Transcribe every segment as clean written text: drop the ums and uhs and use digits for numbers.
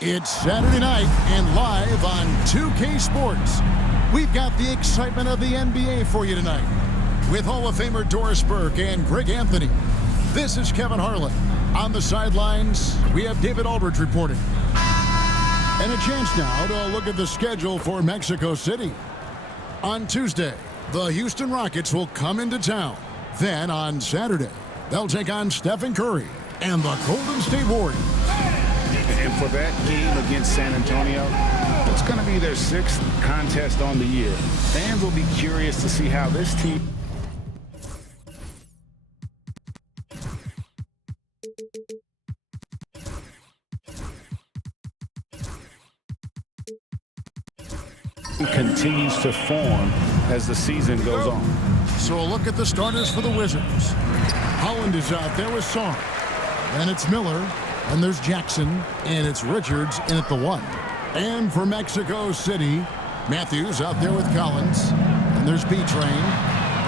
It's Saturday night and live on 2K Sports. We've got the excitement of the NBA for you tonight. With Hall of Famer Doris Burke and Greg Anthony. This is Kevin Harlan. On the sidelines, we have David Aldridge reporting. And a chance now to look at the schedule for Mexico City. On Tuesday, the Houston Rockets will come into town. Then on Saturday, they'll take on Stephen Curry and the Golden State Warriors. And for that game against San Antonio, it's going to be their 6th contest on the year. Fans will be curious to see how this team continues to form as the season goes on. So a look at the starters for the Wizards. Holland is out there with Song. Then it's Miller. And there's Jackson. And it's Richards in at the 1. And for Mexico City, Matthews out there with Collins. And there's B-Train.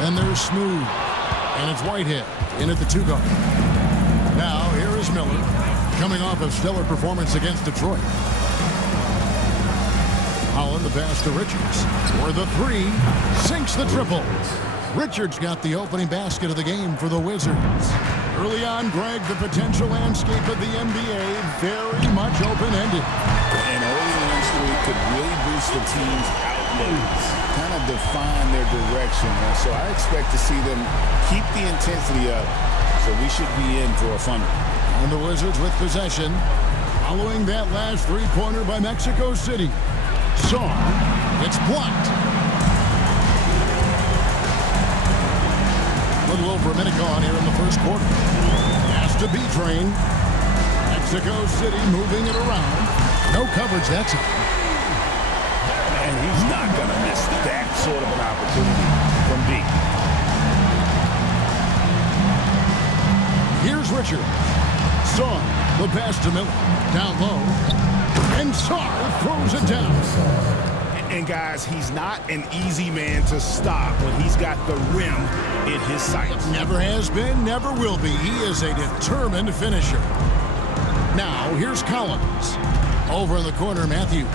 And there's Smooth. And it's Whitehead in at the 2 guard. Now here is Miller, coming off a stellar performance against Detroit. Holland the pass to Richards. For the 3, sinks the triple. Richards got the opening basket of the game for the Wizards. Early on, Greg, the potential landscape of the NBA very much open-ended. And early entry could really boost the team's outlook, kind of define their direction. So I expect to see them keep the intensity up. So we should be in for a fun one. And the Wizards with possession. Following that last three-pointer by Mexico City. Song, it's blocked. A little over a minute gone here in the first quarter. Pass to B-Train. Mexico City moving it around. No coverage that time. And he's not going to miss that sort of an opportunity from B. Here's Richard. Song, the pass to Miller. Down low. And Sarr throws it down. And guys, he's not an easy man to stop when he's got the rim in his sights. Never has been, never will be. He is a determined finisher. Now, here's Collins. Over in the corner, Matthews.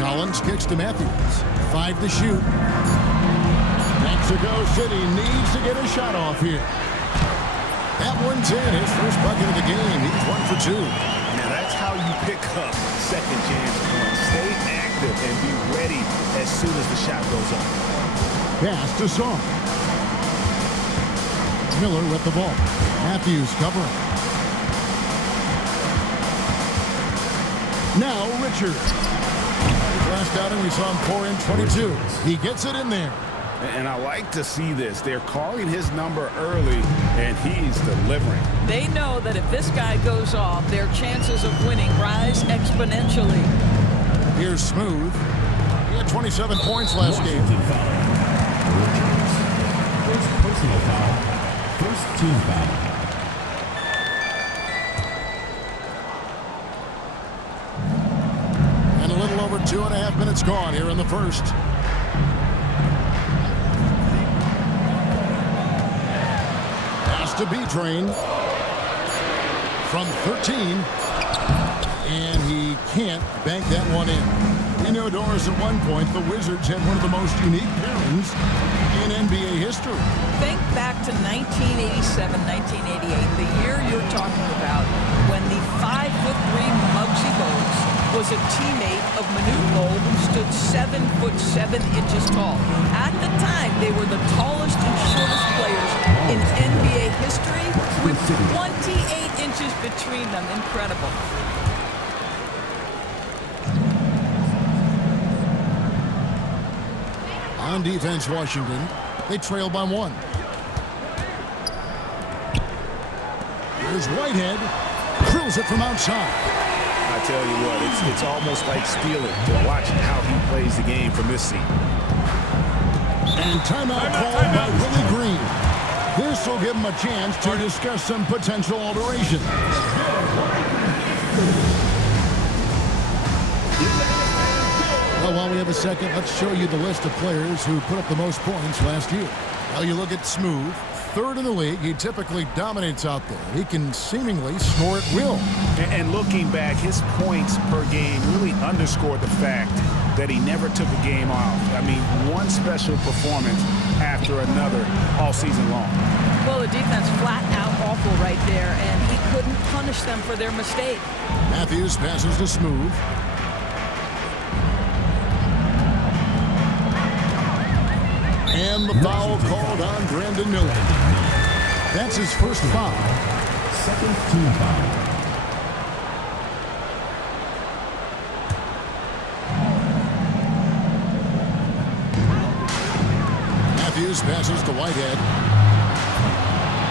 Collins kicks to Matthews. 5 to shoot. Mexico City needs to get a shot off here. That one's in, his first bucket of the game. He's 1 for 2. Now that's how you pick up second chance points. Stay active and be ready as soon as the shot goes up. Pass to Song. Miller with the ball. Matthews covering. Now Richards. His last outing we saw him pour in 22. He gets it in there. And I like to see this. They're calling his number early, and he's delivering. They know that if this guy goes off, their chances of winning rise exponentially. Here's Smooth. He had 27 points last game. First personal foul. First team foul. And a little over 2.5 minutes gone here in the first. To B-Train from 13, and he can't bank that one in. We know, Doris, at one point the Wizards had one of the most unique pairings in NBA history. Think back to 1987, 1988, the year you're talking about, when the 5'3" Muggsy Bogues was a teammate of Manute Bol, who stood 7'7" tall. At the time, they were the tallest and shortest players in NBA history, with 28 inches between them. Incredible. On defense, Washington. They trail by 1. Here's Whitehead. Drills it from outside. I tell you what, it's almost like stealing to watch how he plays the game from this seat. And timeout called by Willie Green. This will give him a chance to discuss some potential alterations. Well, while we have a second, let's show you the list of players who put up the most points last year. Well, you look at Smooth, third in the league. He typically dominates out there. He can seemingly score at will. And looking back, his points per game really underscored the fact that he never took a game off. I mean, one special performance after another all season long. Well, the defense flat out awful right there, and he couldn't punish them for their mistake. Matthews passes to Smooth. And the foul called on Brandon Miller. That's his first foul. Second team foul. Matthews passes to Whitehead.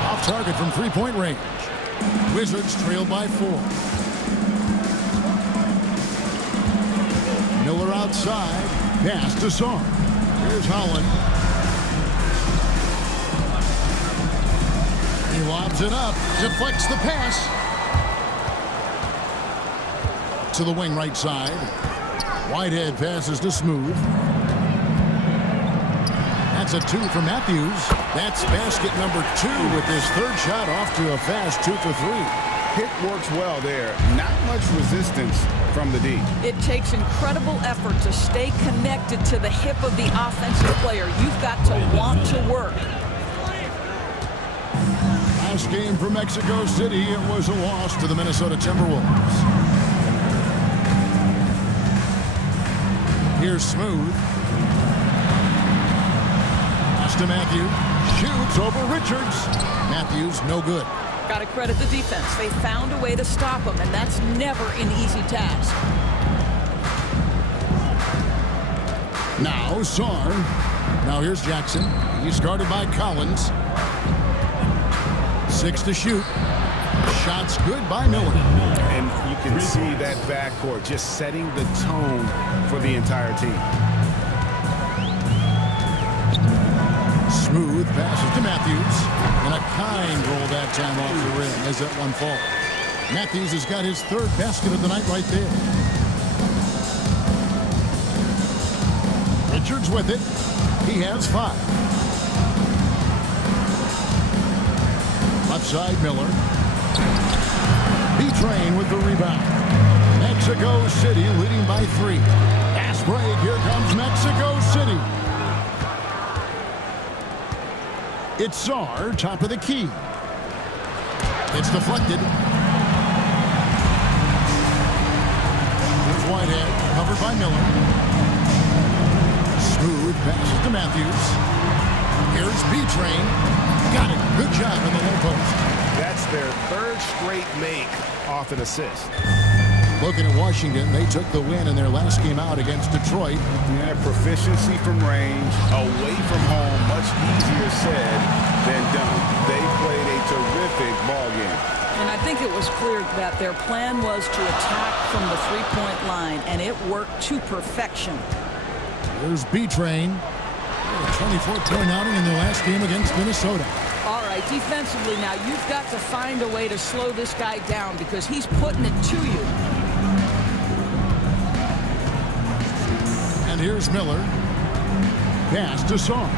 Off target from three-point range. Wizards trail by 4. Miller outside. Pass to Song. Here's Holland. He lobs it up. Deflects the pass. To the wing right side. Whitehead passes to Smooth. That's a 2 for Matthews. That's basket number 2 with his third shot off to a fast 2 for 3. Hit works well there. Not much resistance from the D. It takes incredible effort to stay connected to the hip of the offensive player. You've got to want to work. Last game for Mexico City, it was a loss to the Minnesota Timberwolves. Here's Smooth. Pass to Matthews. Shoots over Richards. Matthews, no good. Got to credit the defense. They found a way to stop him, and that's never an easy task. Now Sarr. Now here's Jackson. He's guarded by Collins. 6 to shoot. Shots good by Miller. And you can see that backcourt just setting the tone for the entire team. Smooth passes to Matthews. And a kind roll that time off the rim as that one falls. Matthews has got his third basket of the night right there. Richards with it. He has 5. Left side, Miller. B-Train with the rebound. Mexico City leading by 3. Fast break. Here comes Mexico City. It's Sarr, top of the key. It's deflected. Here's Whitehead, covered by Miller. Smooth passes to Matthews. Here's B-Train. Got it. Good job in the low post. That's their third straight make off an assist. Looking at Washington, they took the win in their last game out against Detroit. Yeah, proficiency from range, away from home, much easier said than done. They played a terrific ball game. And I think it was clear that their plan was to attack from the three-point line, and it worked to perfection. There's B-Train. A 24-point outing in their last game against Minnesota. All right, defensively now, you've got to find a way to slow this guy down because he's putting it to you. And here's Miller. Pass to Song.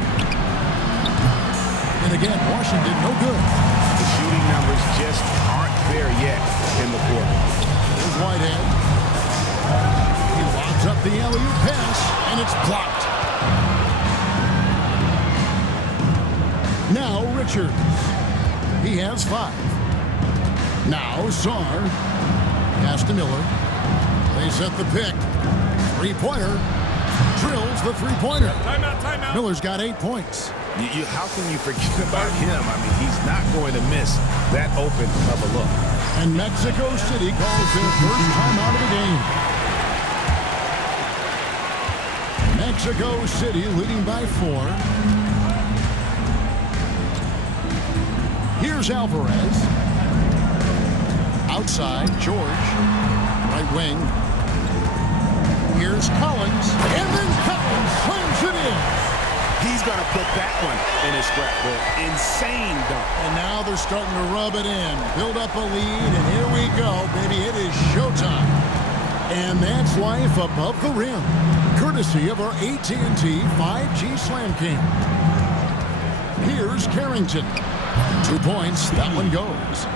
And again, Washington, no good. The shooting numbers just aren't there yet in the quarter. Here's Whitehead. He lobs up the alley-oop pass, and it's blocked. Now Richards. He has 5. Now Sarr. Pass to Miller. They set the pick. Three-pointer. Drills the three-pointer. Timeout, timeout. Miller's got 8 points. How can you forget about him? I mean, he's not going to miss that open of a look. And Mexico City calls their first timeout of the game. Mexico City leading by 4. Here's Alvarez. Outside, George. Right wing. Here's Collins. And then Collins slams it in. He's going to put that one in his scrapbook. Insane dunk. And now they're starting to rub it in. Build up a lead, and here we go, baby. It is showtime. And that's life above the rim. Courtesy of our AT&T 5G Slam Cam. Here's Carrington. 2 points. That one goes.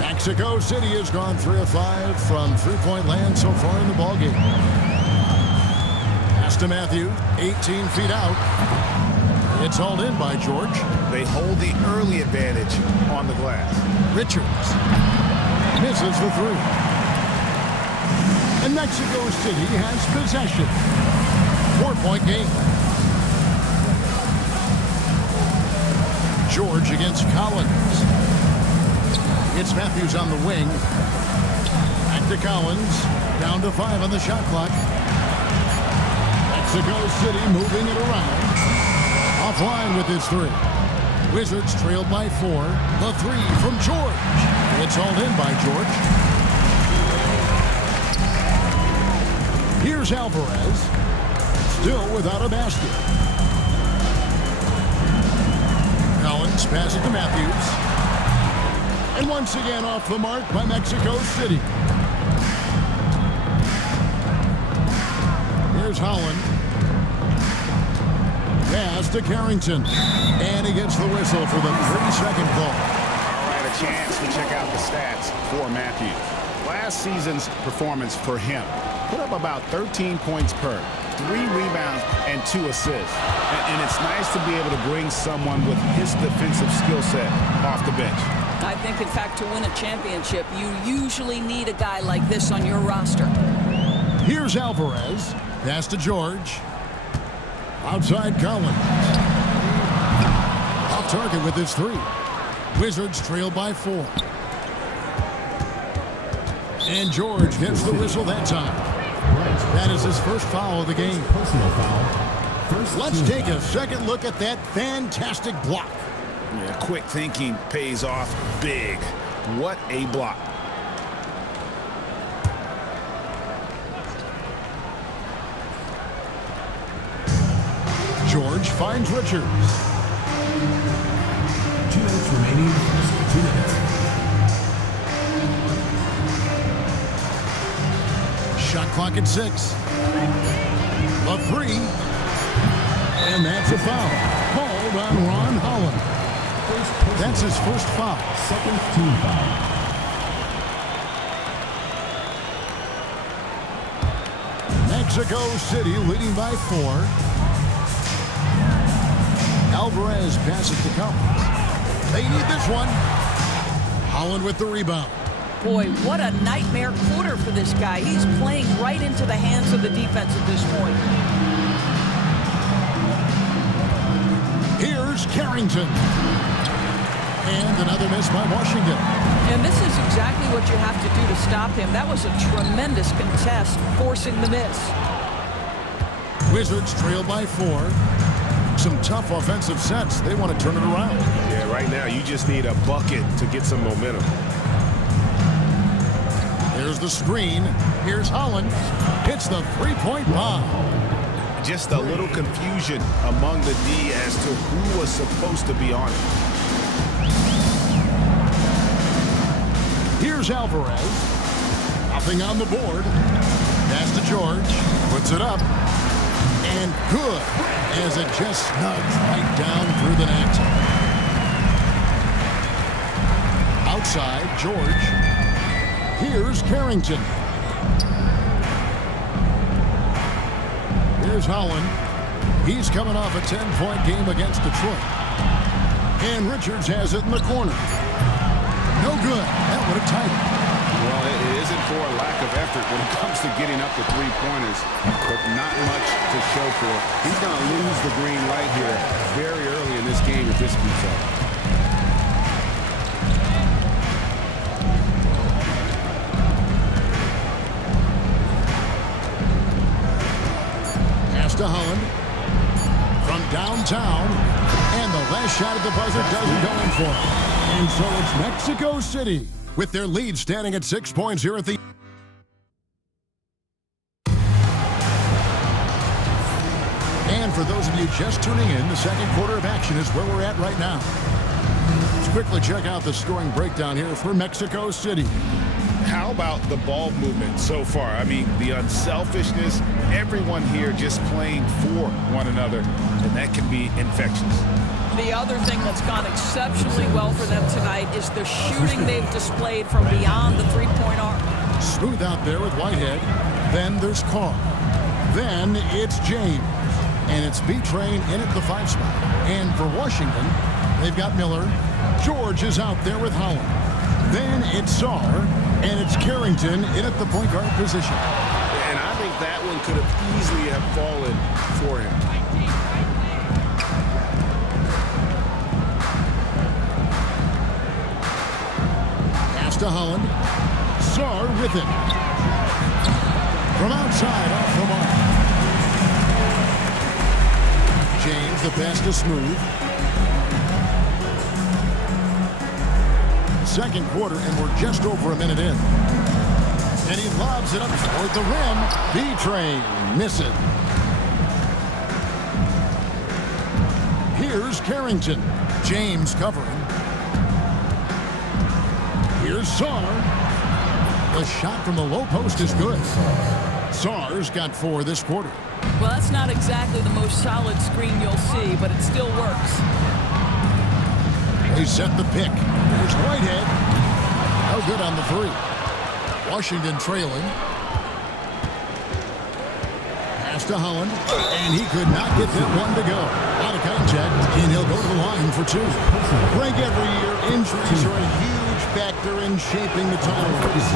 Mexico City has gone 3 of 5 from three-point land so far in the ballgame. Pass to Matthew, 18 feet out. It's hauled in by George. They hold the early advantage on the glass. Richards misses the three. And Mexico City has possession. 4-point game. George against Collins. It's Matthews on the wing. Back to Collins. Down to 5 on the shot clock. Mexico City moving it around. Offline with his three. Wizards trailed by 4. The three from George. It's hauled in by George. Here's Alvarez. Still without a basket. Collins passes to Matthews. And once again off the mark by Mexico City. Here's Holland. Pass to Carrington. And he gets the whistle for the 30-second call. All right, a chance to check out the stats for Matthew. Last season's performance for him. Put up about 13 points per, 3 rebounds, and 2 assists. And it's nice to be able to bring someone with his defensive skill set off the bench. I think, in fact, to win a championship, you usually need a guy like this on your roster. Here's Alvarez. Pass to George. Outside Collins. Off target with his three. Wizards trail by 4. And George gets the whistle that time. That is his first foul of the game. Personal foul. Let's take a second look at that fantastic block. Yeah, quick thinking pays off big. What a block. George finds Richards. 2 minutes remaining. 2 minutes. Shot clock at 6. A 3. And that's a foul. Called on Ron Holland. That's his first foul. Second team foul. Mexico City leading by 4. Alvarez passes to Collins. They need this one. Holland with the rebound. Boy, what a nightmare quarter for this guy. He's playing right into the hands of the defense at this point. Here's Carrington. And another miss by Washington. And this is exactly what you have to do to stop him. That was a tremendous contest, forcing the miss. Wizards trail by 4. Some tough offensive sets. They want to turn it around. Yeah, right now you just need a bucket to get some momentum. Here's the screen. Here's Holland. Hits the three-point bomb. Just a little confusion among the D as to who was supposed to be on it. Here's Alvarez. Nothing on the board. Pass to George. Puts it up. And good, as it just snugs right down through the net. Outside, George. Here's Carrington. Here's Holland. He's coming off a 10-point game against Detroit. And Richards has it in the corner. No good. That would have tied it. Well, it isn't for a lack of effort when it comes to getting up the three-pointers, but not much to show for it. He's going to lose the green light here very early in this game if this keeps up. Pass to Holland from downtown, and the last shot at the buzzer doesn't go in for it. And so it's Mexico City with their lead standing at 6 points here at the... And for those of you just tuning in, the second quarter of action is where we're at right now. Let's quickly check out the scoring breakdown here for Mexico City. How about the ball movement so far? I mean, the unselfishness, everyone here just playing for one another, and that can be infectious. The other thing that's gone exceptionally well for them tonight is the shooting they've displayed from beyond the three-point arc. Smooth out there with Whitehead. Then there's Carr. Then it's James. And it's B-Train in at the 5 spot. And for Washington, they've got Miller. George is out there with Holland. Then it's Sarr. And it's Carrington in at the point guard position. And I think that one could have easily have fallen for him. Pass to Holland. Sarr with it. From outside, off the mark. James, the pass to Smooth. Second quarter, and we're just over a minute in. And he lobs it up toward the rim. B-Train misses. Here's Carrington. James covering. Here's Sarr. The shot from the low post is good. Sarr's got 4 this quarter. Well, that's not exactly the most solid screen you'll see, but it still works. They set the pick. Here's Whitehead. No good on the 3. Washington trailing. Pass to Holland. And he could not get that one to go. Out of contact, and he'll go to the line for 2. Greg, every year, injuries are a huge factor in shaping the title race.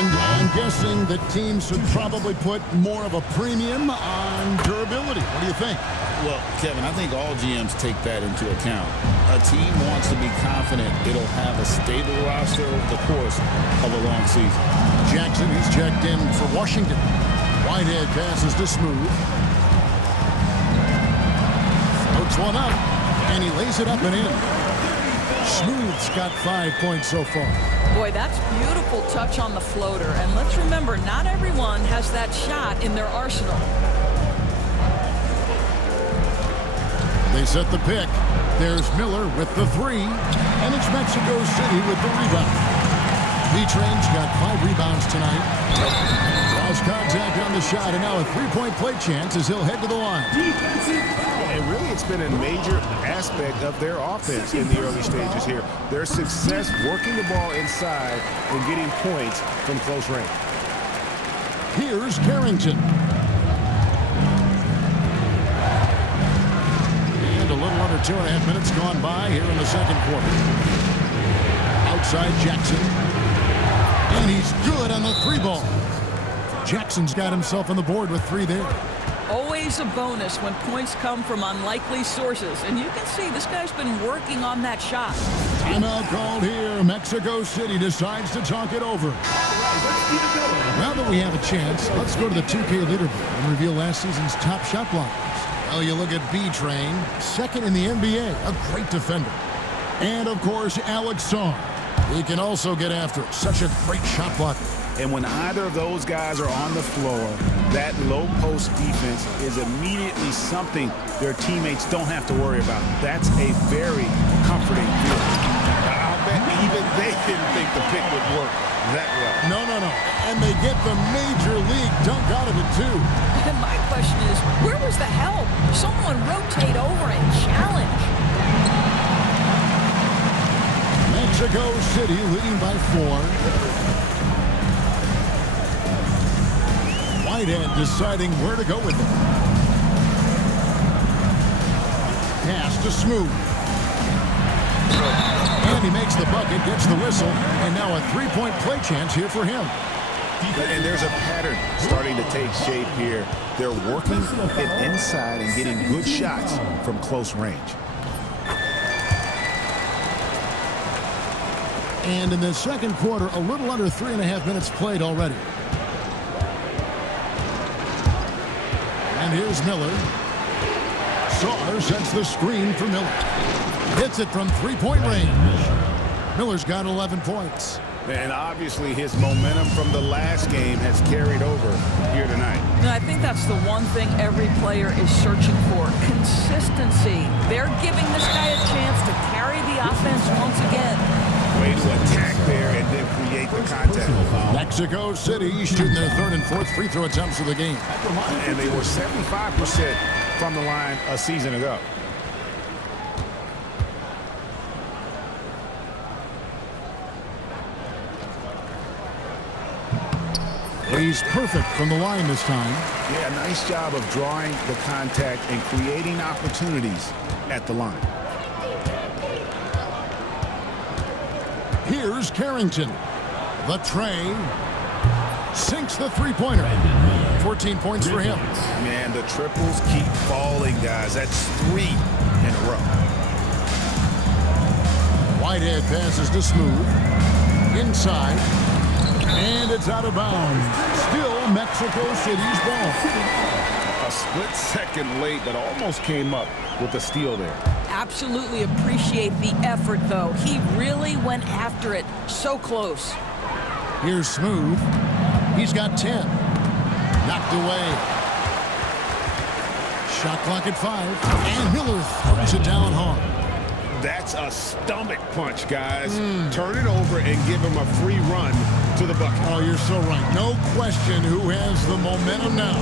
And I'm guessing that teams should probably put more of a premium on durability. What do you think? Well, Kevin, I think all GMs take that into account. A team wants to be confident it'll have a stable roster over the course of a long season. Jackson is checked in for Washington. Whitehead passes to Smooth. Floats one up, and he lays it up and in. Smooth's got 5 points so far. Boy, that's beautiful touch on the floater. And let's remember, not everyone has that shot in their arsenal. They set the pick. There's Miller with the 3. And it's Mexico City with the rebound. B-Train's got 5 rebounds tonight. Lost contact on the shot, and now a 3-point play chance as he'll head to the line. And really, it's been a major aspect of their offense in the early stages here. Their success working the ball inside and getting points from close range. Here's Carrington. And a little under 2.5 minutes gone by here in the second quarter. Outside Jackson. And he's good on the 3 ball. Jackson's got himself on the board with 3 there. Always a bonus when points come from unlikely sources. And you can see this guy's been working on that shot. Timeout called here. Mexico City decides to talk it over. Now that we have a chance, let's go to the 2K leaderboard and reveal last season's top shot blockers. Well, you look at B-Train, second in the NBA, a great defender. And, of course, Alex Sarr. He can also get after it. Such a great shot blocker. And when either of those guys are on the floor, that low post defense is immediately something their teammates don't have to worry about. That's a very comforting feeling. I'll bet even they didn't think the pick would work that well. No. And they get the major league dunk out of it, too. And my question is, where was the help? Someone rotate over and challenge. Mexico City leading by 4. Whitehead deciding where to go with it. Pass to Smooth. And he makes the bucket, gets the whistle, and now a 3-point play chance here for him. And there's a pattern starting to take shape here. They're working it inside and getting good shots from close range. And in the second quarter, a little under 3.5 minutes played already. And here's Miller. Sarr sets the screen for Miller. Hits it from 3-point range. Miller's got 11 points. And obviously his momentum from the last game has carried over here tonight. And I think that's the one thing every player is searching for. Consistency. They're giving this guy a chance to carry the offense once again. Way to attack there and then create the contact. Mexico City shooting their third and fourth free throw attempts of the game. And they were 75% from the line a season ago. He's perfect from the line this time. Yeah, nice job of drawing the contact and creating opportunities at the line. Here's Carrington. The tray. Sinks the three-pointer. 14 points for him. Man, the triples keep falling, guys. That's 3 in a row. Whitehead passes to Smooth. Inside. And it's out of bounds. Still Mexico City's ball. A split second late, but almost came up with a steal there. Absolutely appreciate the effort, though. He really went after it. So close. Here's Smooth. He's got 10. Knocked away. Shot clock at 5. And Miller throws it down hard. That's a stomach punch, guys. Turn it over and give him a free run to the bucket. Oh, you're so right. No question who has the momentum now.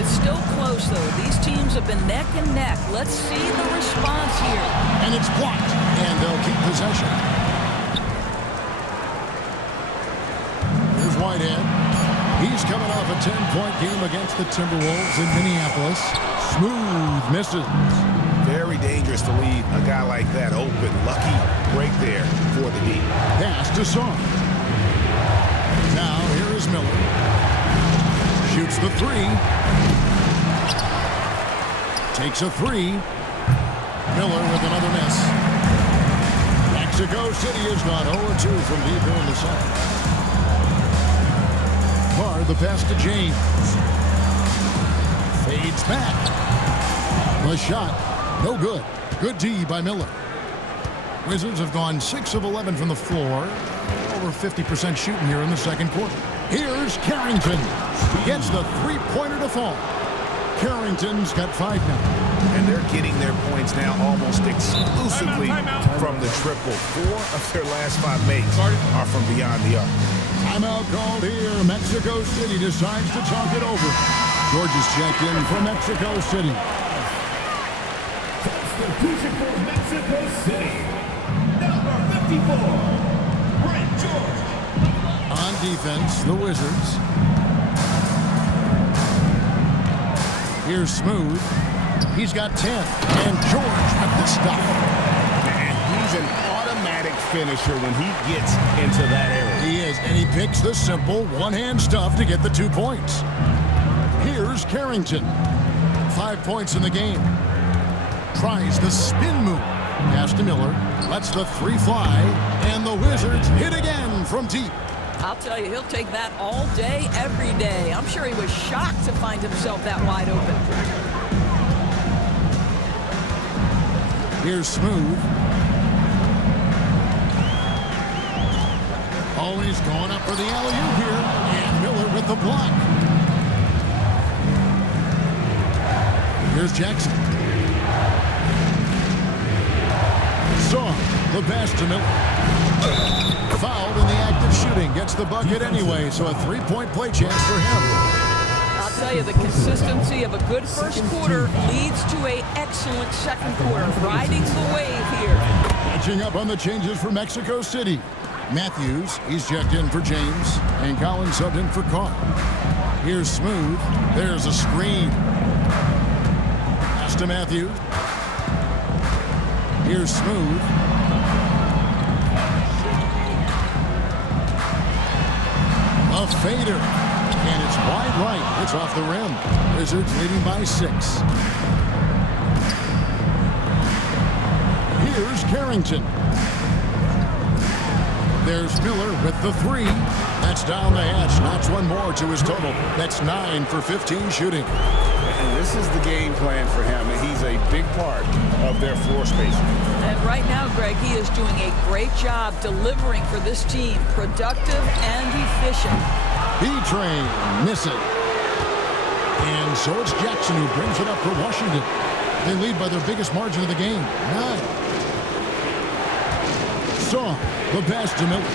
It's still close, though. These teams have been neck and neck. Let's see the response here. And it's blocked. And they'll keep possession. Here's Whitehead. He's coming off a 10-point game against the Timberwolves in Minneapolis. Smooth misses. Very dangerous to leave a guy like that open. Lucky break there for the D. Pass to Song. Now here is Miller. Shoots the 3. Takes a 3. Miller with another miss. Mexico City has gone 0-2 from deep here in the second. Carr, the pass to James. Fades back. The shot. No good. Good D by Miller. Wizards have gone 6 of 11 from the floor. Over 50% shooting here in the second quarter. Here's Carrington. Gets the three-pointer to fall. Carrington's got 5 now. And they're getting their points now almost exclusively from the triple. 4 of their last 5 makes are from beyond the arc. Timeout called here. Mexico City decides to talk it over. George is checked in from Mexico City. Substitution for Mexico City. Number 54, Brent George. On defense, the Wizards. Here's Smooth. He's got 10. And George with the stop. And he's an automatic finisher when he gets into that area. He is, and he picks the simple one-hand stuff to get the 2 points. Here's Carrington. 5 points in the game. Tries the spin move. Pass to Miller. Lets the 3 fly. And the Wizards hit again from deep. I'll tell you, he'll take that all day, every day. I'm sure he was shocked to find himself that wide open. Here's Smooth. Always going up for the alley-oop here. And Miller with the block. Here's Jackson. Song, the pass to Miller. Fouled in the act of shooting. Gets the bucket anyway, so a 3-point play chance for him. I'll tell you, the consistency of a good first quarter leads to an excellent second quarter. Riding the wave here. Catching up on the changes for Mexico City. Matthews, he's checked in for James. And Collins subbed in for Carr. Here's Smooth. There's a screen. Pass to Matthews. Here's Smooth. A fader. And it's wide right. It's off the rim. Wizards leading by 6. Here's Carrington. There's Miller with the 3. That's down the hatch. Knocks one more to his total. That's 9 for 15 shooting. And this is the game plan for him. And he's a big part of their floor spacing. And right now, Greg, he is doing a great job delivering for this team. Productive and efficient. B-Train misses. And so it's Jackson who brings it up for Washington. They lead by their biggest margin of the game, 9. Song, the pass to Miller.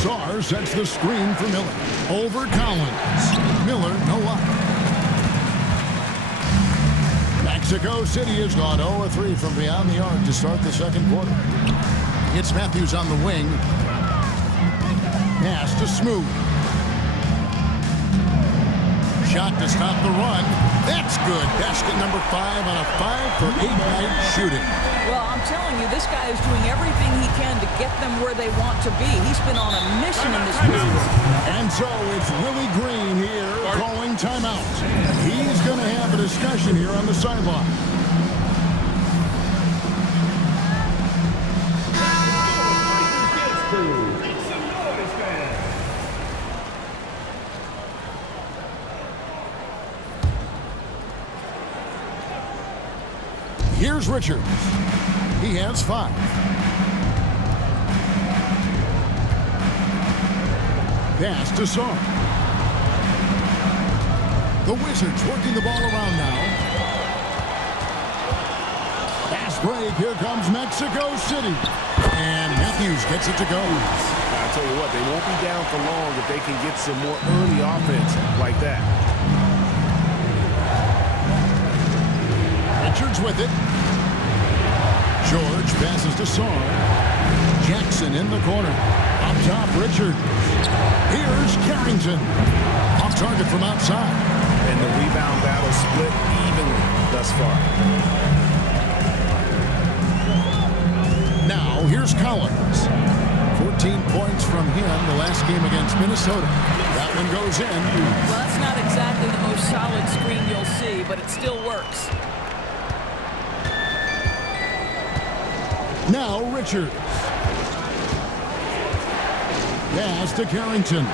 Sarr sets the screen for Miller. Over Collins. Miller, no luck. Mexico City has gone 0-3 from beyond the arc to start the second quarter. It's Matthews on the wing. Pass to Smooth. Shot to stop the run. That's good. Basket number 5 on a 5-for-8 night shooting. Well, I'm telling you, this guy is doing everything he can to get them where they want to be. He's been on a mission in this business. And so it's Willie Green here calling timeout. He's going to have a discussion here on the sideline. Here's Richards. He has 5. Pass to Sarr. The Wizards working the ball around now. Fast break. Here comes Mexico City. And Matthews gets it to go. I'll tell you what, they won't be down for long if they can get some more early offense like that. Richards with it. George passes to Sarr. Jackson in the corner. Up top, Richards. Here's Carrington. Off target from outside. And the rebound battle split evenly thus far. Now, here's Collins. 14 points from him the last game against Minnesota. That one goes in. Well, that's not exactly the most solid screen you'll see, but it still works. Now Richards. Pass to Carrington.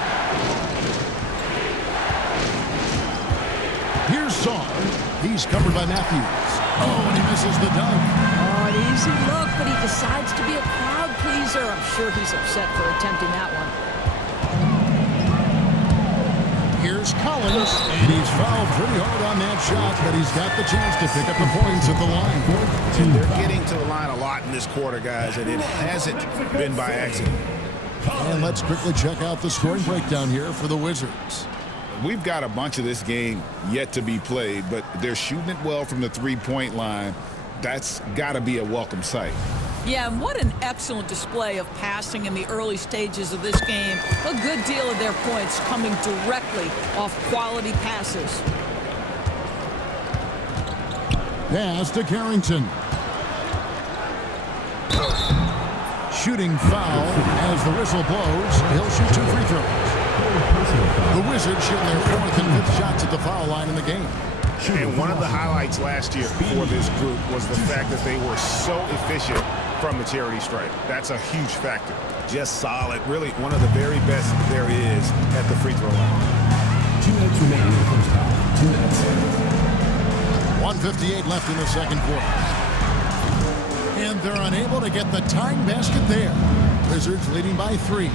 Here's Sarr. He's covered by Matthews. Oh, and he misses the dunk. Oh, an easy look, but he decides to be a crowd pleaser. I'm sure he's upset for attempting that one. Here's Collins, and he's fouled pretty hard on that shot, but he's got the chance to pick up the points at the line. And they're getting to the line a lot in this quarter, guys, and it hasn't been by accident. And let's quickly check out the scoring breakdown here for the Wizards. We've got a bunch of this game yet to be played, but they're shooting it well from the three-point line. That's got to be a welcome sight. Yeah, and what an excellent display of passing in the early stages of this game. A good deal of their points coming directly off quality passes. Pass to Carrington. Shooting foul as the whistle blows. He'll shoot 2 free throws. The Wizards shooting their 4th and 5th shots at the foul line in the game. And one of the highlights last year for this group was the fact that they were so efficient from the charity stripe. That's a huge factor. Just solid. Really one of the very best there is at the free throw line. 2 minutes remaining in the first half. 2 minutes. 1:58 left in the second quarter. And they're unable to get the tying basket there. Wizards leading by 3.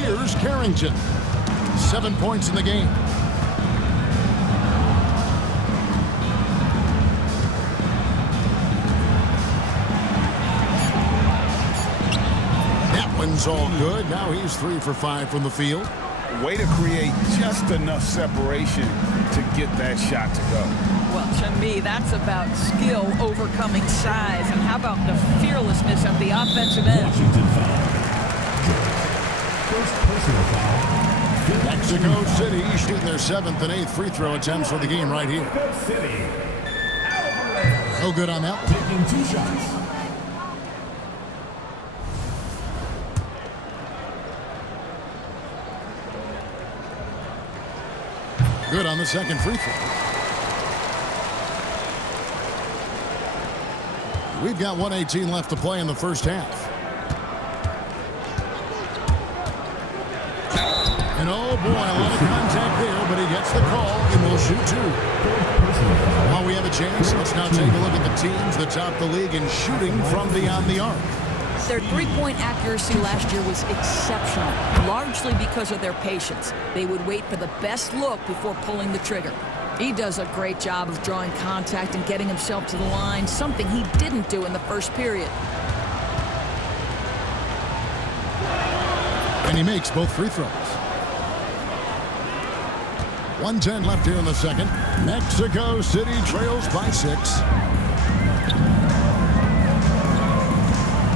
Here's Carrington. 7 points in the game. That one's all good. Now he's 3 for 5 from the field. Way to create just enough separation to get that shot to go. Well, to me, that's about skill overcoming size. And how about the fearlessness of the offensive end? Washington foul. First personal foul. Mexico City shooting their 7th and 8th free throw attempts for the game right here. No good on that one. Taking 2 shots. Good on the second free throw. We've got 1:18 left to play in the first half. And oh boy, a lot of contact there, but he gets the call and will shoot 2. While we have a chance, let's now take a look at the teams that top the league in shooting from beyond the arc. Their three-point accuracy last year was exceptional, largely because of their patience. They would wait for the best look before pulling the trigger. He does a great job of drawing contact and getting himself to the line, something he didn't do in the first period. And he makes both free throws. 1:10 left here in the second. Mexico City trails by 6.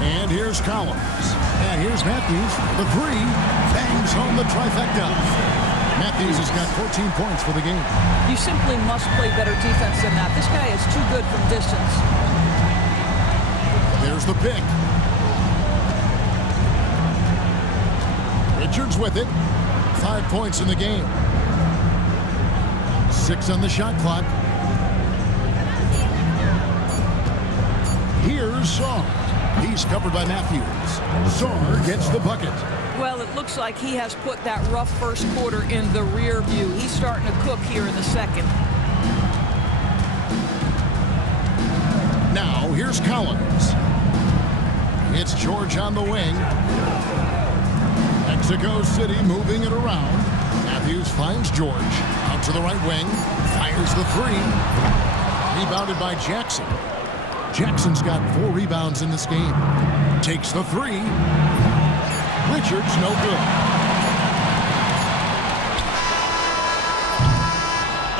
And here's Collins. And here's Matthews. The 3 bangs home the trifecta. Matthews has got 14 points for the game. You simply must play better defense than that. This guy is too good from distance. There's the pick. Richards with it. 5 points in the game. 6 on the shot clock. Here's Saar. He's covered by Matthews. Saar gets the bucket. Well, it looks like he has put that rough first quarter in the rear view. He's starting to cook here in the second. Now, here's Collins. It's George on the wing. Mexico City moving it around. Matthews finds George. Out to the right wing. Fires the 3. Rebounded by Jackson. Jackson's got 4 rebounds in this game. Takes the 3. Richards no good.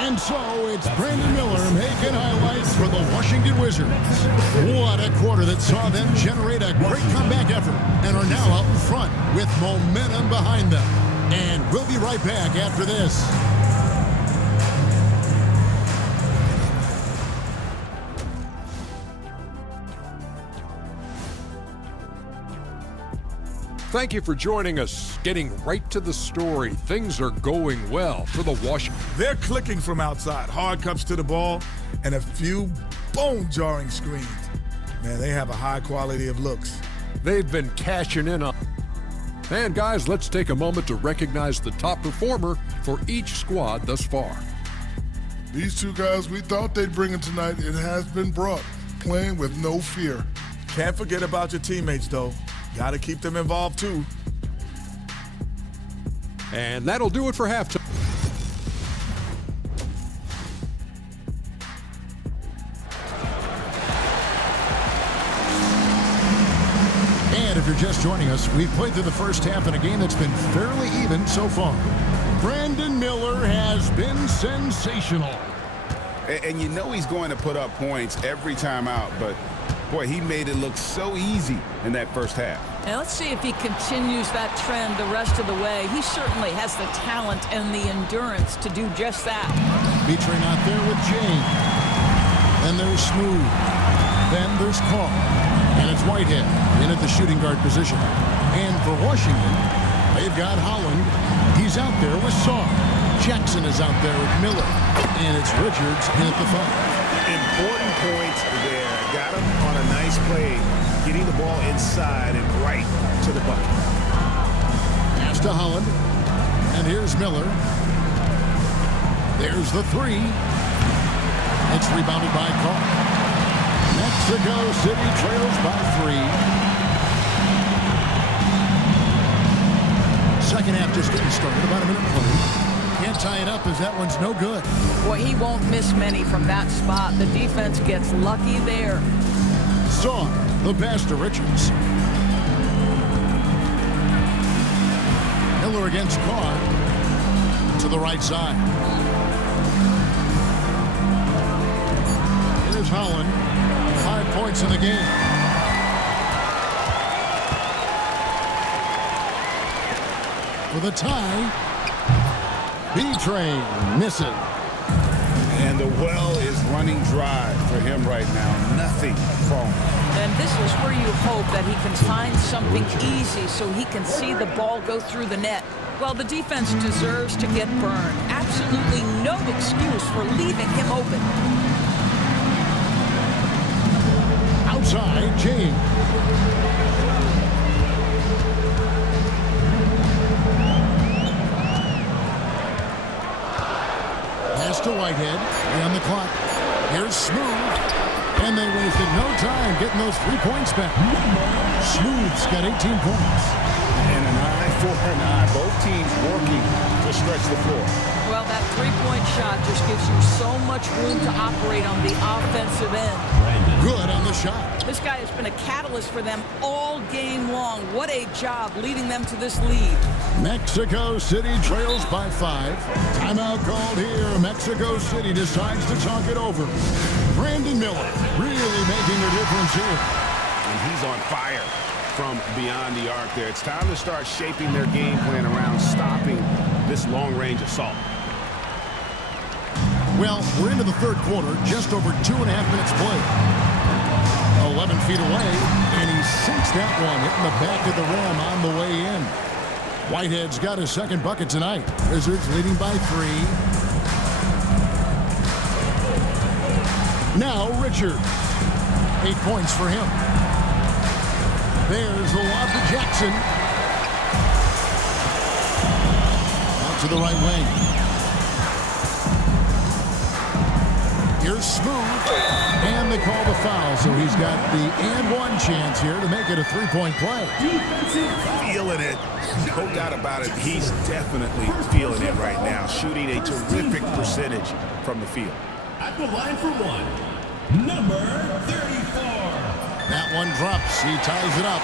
And so it's Brandon Miller making highlights for the Washington Wizards. What a quarter that saw them generate a great comeback effort and are now out in front with momentum behind them. And we'll be right back after this. Thank you for joining us. Getting right to the story. Things are going well for the Washington. They're clicking from outside. Hard cuts to the ball and a few bone-jarring screens. Man, they have a high quality of looks. They've been cashing in on. And guys, let's take a moment to recognize the top performer for each squad thus far. These 2 guys we thought they'd bring in tonight, it has been brought, playing with no fear. Can't forget about your teammates, though. Got to keep them involved, too. And that'll do it for halftime. And if you're just joining us, we've played through the first half in a game that's been fairly even so far. Brandon Miller has been sensational. And you know he's going to put up points every time out, but boy, he made it look so easy in that first half. Now let's see if he continues that trend the rest of the way. He certainly has the talent and the endurance to do just that. Featuring out there with James. Then there's Smooth. Then there's Carr. And it's Whitehead in at the shooting guard position. And for Washington, they've got Holland. He's out there with Saar. Jackson is out there with Miller. And it's Richards in at the 5. Important points there. Got him on a nice play, getting the ball inside and right to the bucket. Pass to Holland. And here's Miller. There's the 3. It's rebounded by Carr. Mexico City trails by 3. Second half just getting started. About a minute played. Can't tie it up as that one's no good. Boy, he won't miss many from that spot. The defense gets lucky there. Saar, the pass to Richards. Miller against Carr. To the right side. Here's Holland. 5 points in the game. For the tie. B-Train missing. And the well is running dry for him right now. Nothing falling. And this is where you hope that he can find something easy so he can see the ball go through the net. Well, the defense deserves to get burned. Absolutely no excuse for leaving him open. Outside, James. Pass to Whitehead. On the clock. Here's Smooth. And they wasted no time getting those 3 points back. Smooth's got 18 points. And an eye for an eye. Both teams working to will stretch the floor. Well, that three-point shot just gives you so much room to operate on the offensive end. Good on the shot. This guy has been a catalyst for them all game long. What a job leading them to this lead. Mexico City trails by 5. Timeout called here. Mexico City decides to talk it over. Brandon Miller really making a difference here. And he's on fire from beyond the arc there. It's time to start shaping their game plan around stopping this long-range assault. Well, we're into the third quarter, just over 2.5 minutes played. 11 feet away, and he sinks that one, hitting the back of the rim on the way in. Whitehead's got his second bucket tonight. Wizards leading by 3. Now Richards. 8 points for him. There's the lob to Jackson. Out to the right wing. Here's Smooth, and they call the foul, so he's got the and one chance here to make it a three-point play. Feeling it. No doubt about it. He's definitely feeling it right now, shooting a terrific percentage from the field. At the line for one, number 34. That one drops. He ties it up.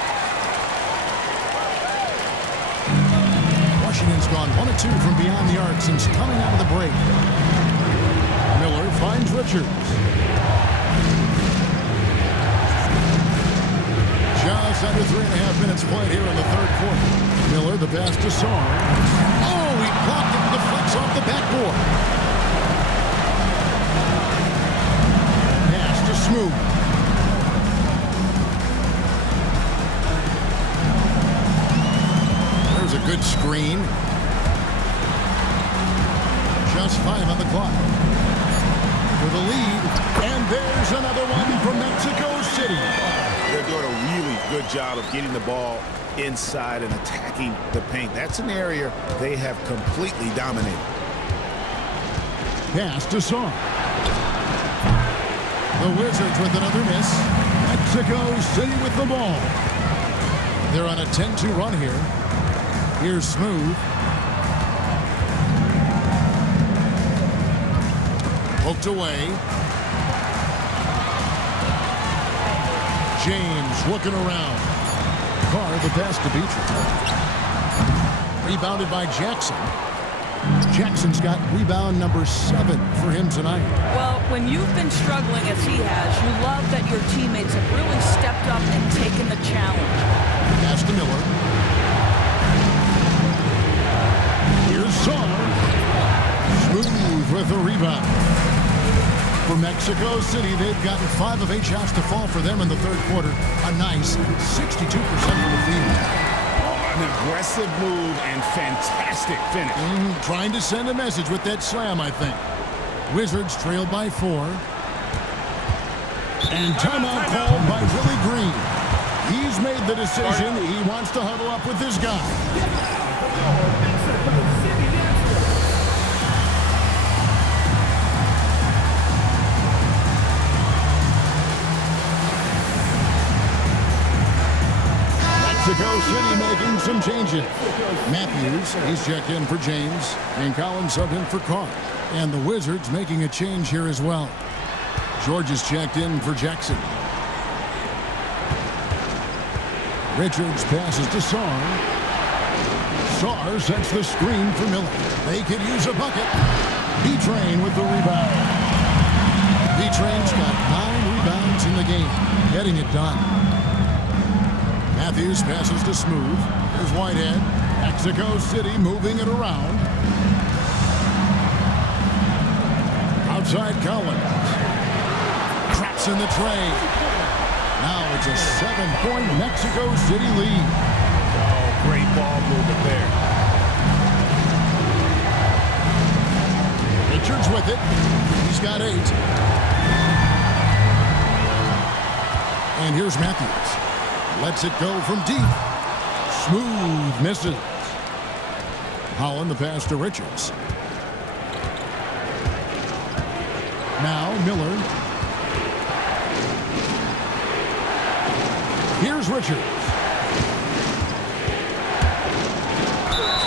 Washington's gone 1 of 2 from beyond the arc since coming out of the break. Miller finds Richards. Just under 3.5 minutes played here in the third quarter. Miller, the pass to Sarr. Oh, he blocked it and deflects off the backboard. Pass to Smooth. There's a good screen. Just 5 on the clock. For the lead, and there's another one from Mexico City. They're doing a really good job of getting the ball inside and attacking the paint. That's an area they have completely dominated. Pass to Sarr. The Wizards with another miss. Mexico City with the ball. They're on a 10-2 run here. Here's Smooth. Poked away. James looking around. Carr the pass to Beatrice. Rebounded by Jackson. Jackson's got rebound number 7 for him tonight. Well, when you've been struggling as he has, you love that your teammates have really stepped up and taken the challenge. Pass to Miller. Here's Sarr. Smooth with the rebound. For Mexico City, they've gotten 5 of 8 shots to fall for them in the third quarter. A nice 62% from the field. An aggressive move and fantastic finish. Trying to send a message with that slam, I think. Wizards trailed by 4. And timeout called by Willie Green. He's made the decision. He wants to huddle up with this guy. Mexico City making some changes. Matthews, he's checked in for James, and Collins subbed in for Carr. And the Wizards making a change here as well. George is checked in for Jackson. Richards passes to Sarr. Sarr sets the screen for Miller. They could use a bucket. B-Train with the rebound. B-Train's got 9 rebounds in the game, getting it done. Matthews passes to Smooth. Here's Whitehead. Mexico City moving it around. Outside Collins. Traps in the tray. Now it's a 7-point Mexico City lead. Oh, great ball movement there. Richards with it. He's got 8. And here's Matthews. Lets it go from deep. Smooth misses. Holland the pass to Richards. Now Miller. Here's Richards.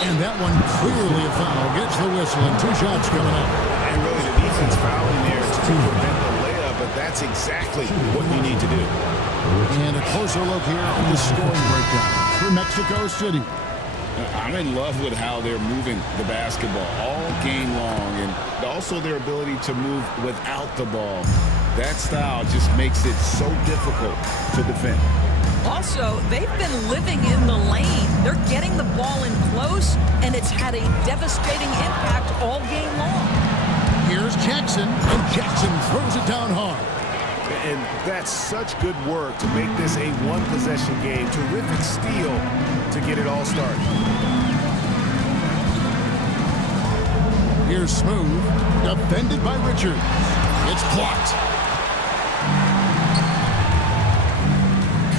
And that one clearly a foul. Gets the whistle and 2 shots coming up. And really the defense fouling there to prevent the layup, but that's exactly what you need to do. And a closer look here at the scoring breakdown for Mexico City. I'm in love with how they're moving the basketball all game long, and also their ability to move without the ball. That style just makes it so difficult to defend. Also, they've been living in the lane. They're getting the ball in close, and it's had a devastating impact all game long. Here's Jackson, and Jackson throws it down hard. And that's such good work to make this a one-possession game. Terrific steal to get it all started. Here's Smooth, defended by Richards. It's blocked.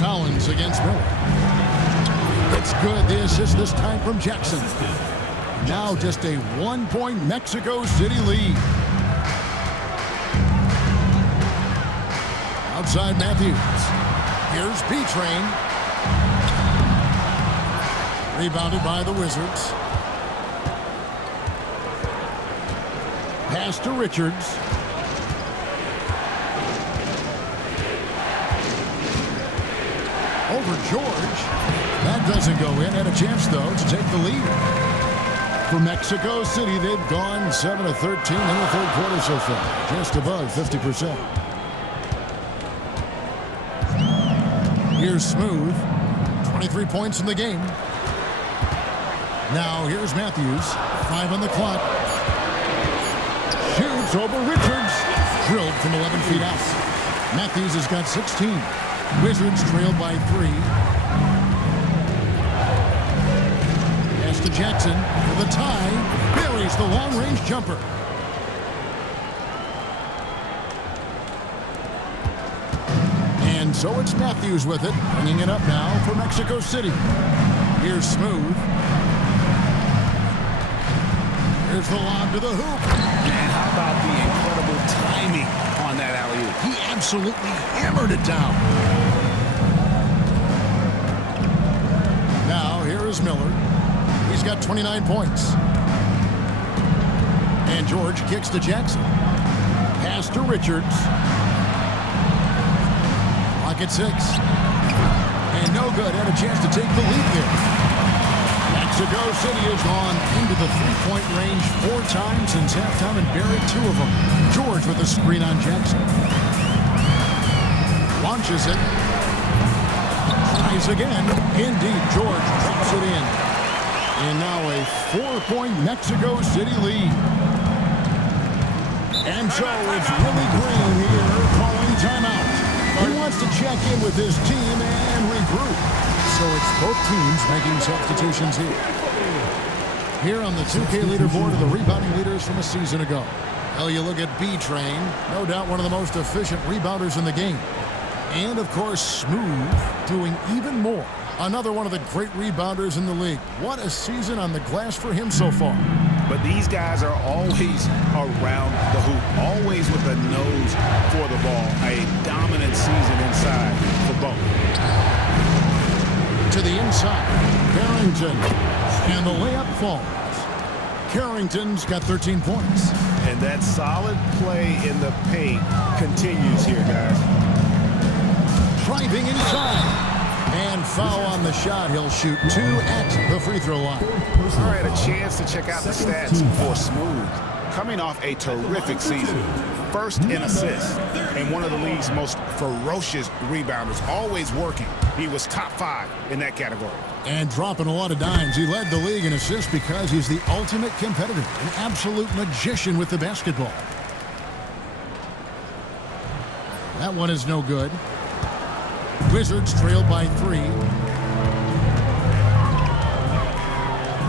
Collins against Miller. It's good. The assist this time from Jackson. Now just a 1-point Mexico City lead. Outside Matthews. Here's B-Train. Rebounded by the Wizards. Pass to Richards. Over George. That doesn't go in. Had a chance, though, to take the lead. For Mexico City, they've gone 7 of 13 in the third quarter so far. Just above 50%. Here's Smooth. 23 points in the game. Now here's Matthews. 5 on the clock. Shoots over Richards. Drilled from 11 feet out. Matthews has got 16. Wizards trailed by 3. Pass to Jackson for the tie. Buries the long-range jumper. And so it's Matthews with it, bringing it up now for Mexico City. Here's Smooth. Here's the lob to the hoop. And how about the incredible timing on that alley-oop? He absolutely hammered it down. Now, here is Miller. He's got 29 points. And George kicks to Jackson. Pass to Richards. Clock at 6. And no good. Had a chance to take the lead there. Mexico City has gone into the three-point range 4 times since halftime and buried 2 of them. George with a screen on Jackson. Launches it. Tries again. Indeed, George drops it in. And now a 4-point Mexico City lead. And so it's Willie Green here calling timeout. He wants to check in with his team and regroup. So it's both teams making substitutions here. Here on the 2K leaderboard are the rebounding leaders from a season ago. Well, you look at B-Train, no doubt one of the most efficient rebounders in the game. And, of course, Smooth doing even more. Another one of the great rebounders in the league. What a season on the glass for him so far. But these guys are always around the hoop, always with a nose for the ball. A dominant season inside for both. To the inside, Carrington, and the layup falls. Carrington's got 13 points. And that solid play in the paint continues here, guys. Driving inside. And foul on the shot. He'll shoot 2 at the free throw line. All right, a chance to check out the stats for Smooth. Coming off a terrific season. First in assists and one of the league's most ferocious rebounders. Always working. He was top 5 in that category. And dropping a lot of dimes. He led the league in assists because he's the ultimate competitor. An absolute magician with the basketball. That one is no good. Wizards trailed by 3.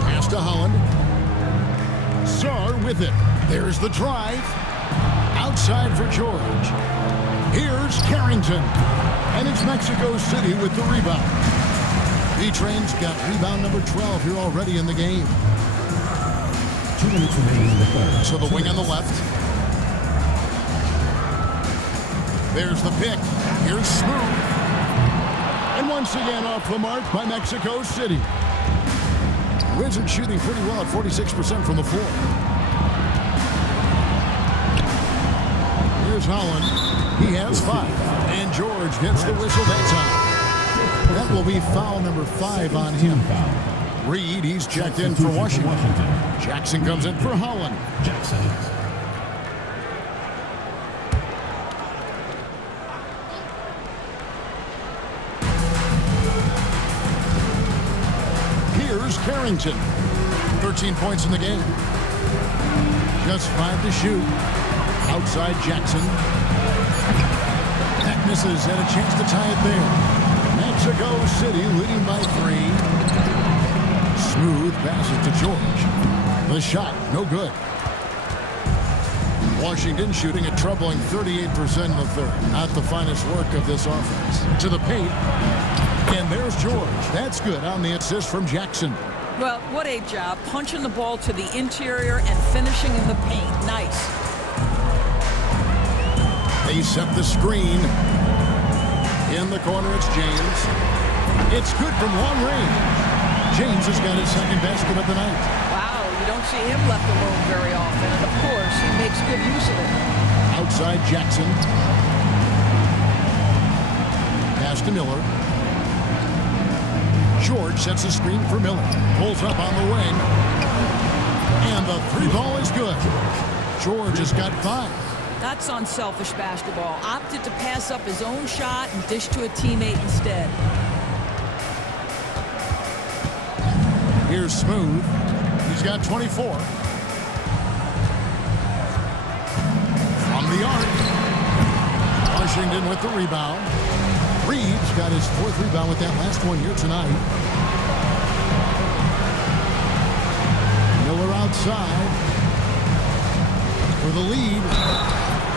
Pass to Holland. Sarr with it. There's the drive. Outside for George. Here's Carrington. And it's Mexico City with the rebound. B-Train's got rebound number 12 here already in the game. 2 minutes remaining in the third. So the wing on the left. There's the pick. Here's Smooth. And once again off the mark by Mexico City. Wizards shooting pretty well at 46% from the floor. Here's Holland. He has 5. And George gets the whistle that time. That will be foul number 5 on him. Reed, he's checked in for Washington. Jackson comes in for Holland. Here's Carrington. 13 points in the game. Just 5 to shoot. Outside Jackson. That misses and a chance to tie it there. Mexico City leading by 3. Smooth passes to George. The shot, no good. Washington shooting a troubling 38% in the third. Not the finest work of this offense. To the paint. And there's George. That's good on the assist from Jackson. Well, what a job. Punching the ball to the interior and finishing in the paint. Nice. They set the screen. In the corner, it's James. It's good from long range. James has got his second basket of the night. Wow, you don't see him left alone very often. And, of course, he makes good use of it. Outside Jackson. Pass to Miller. George sets a screen for Miller. Pulls up on the wing. And the 3-ball is good. George has got 5. That's unselfish basketball. Opted to pass up his own shot and dish to a teammate instead. Here's Smooth. He's got 24. From the arc. Washington with the rebound. Reeves got his 4th rebound with that last one here tonight. Miller outside. For the lead.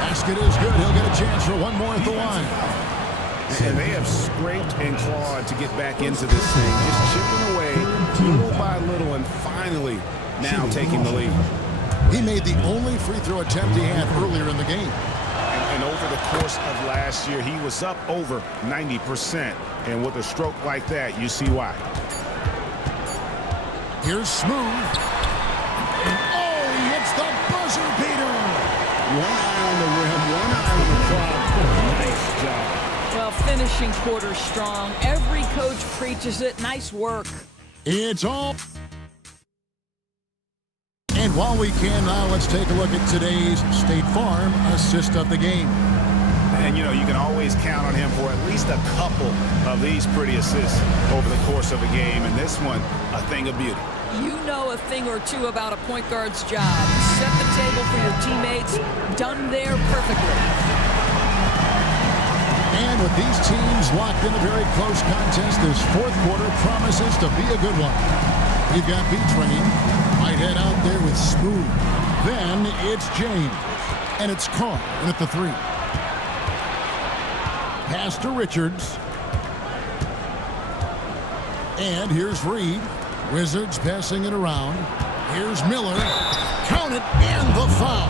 Basket is good. He'll get a chance for one more at the line. And they have scraped and clawed to get back into this thing. Just chipping away little by little and finally now taking the lead. He made the only free throw attempt he had earlier in the game. And over the course of last year, he was up over 90%. And with a stroke like that, you see why. Here's Smooth. And oh, he hits the buzzer beater. One eye on the rim, one eye on the clock. Nice job. Well, finishing quarter strong. Every coach preaches it. Nice work. It's all. And while we can now, let's take a look at today's State Farm assist of the game. And, you know, you can always count on him for at least a couple of these pretty assists over the course of a game. And this one, a thing of beauty. You know a thing or two about a point guard's job. Set the table for your teammates. Done there perfectly. And with these teams locked in a very close contest, this 4th quarter promises to be a good one. We've got B-Train. Might head out there with Smooth. Then it's James. And it's Carr at the 3. Pass to Richards. And here's Reed. Wizards passing it around. Here's Miller. Count it, and the foul.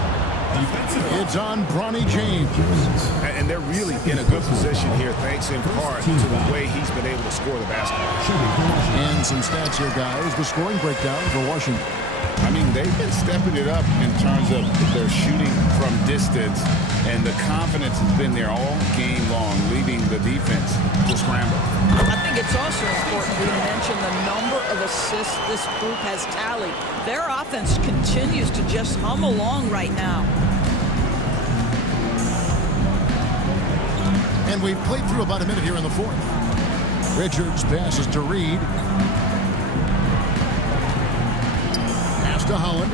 It's on Bronny James. And they're really in a good position here, thanks in part to the way he's been able to score the basketball. And some stats here, guys. The scoring breakdown for Washington. I mean, they've been stepping it up in terms of their shooting from distance, and the confidence has been there all game long, leading the defense to scramble. I think it's also important to mention the number of assists this group has tallied. Their offense continues to just hum along right now. And we've played through about a minute here in the 4th. Richards passes to Reed. Pass to Holland.